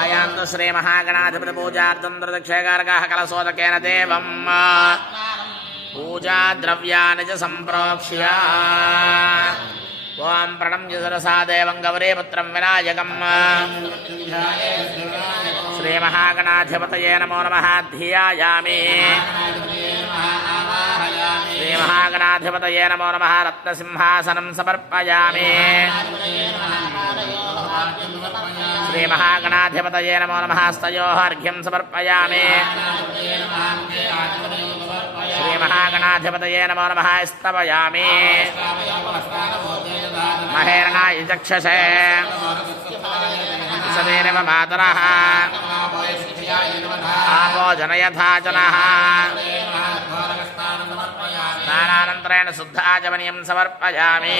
आयान्तु श्रीमहागणाधिपति पूजार्थं दक्षकारकः कलशोदकेन देवं पूजा द्रव्याणि च सम्प्रोक्ष्य ॐ प्रणम्य शिरसा देवं गौरीपुत्रं विनायकं श्रीमहागणाधिपतये नमो नमः धियायामि श्रीमहागणाधिपतये नमो नमः रत्नसिंहासनं समर्पयामि श्रीमहागणाधिपतये नमो नमः हस्तयोः अर्घ्यं समर्पयामि श्रीमहागणाधिपतये नमो नमः स्तवयामि महेरणाय चक्षसे सदेव मातरः आपो जनयथा जनः स्नानानन्तरेण शुद्धाचमनीयं समर्पयामि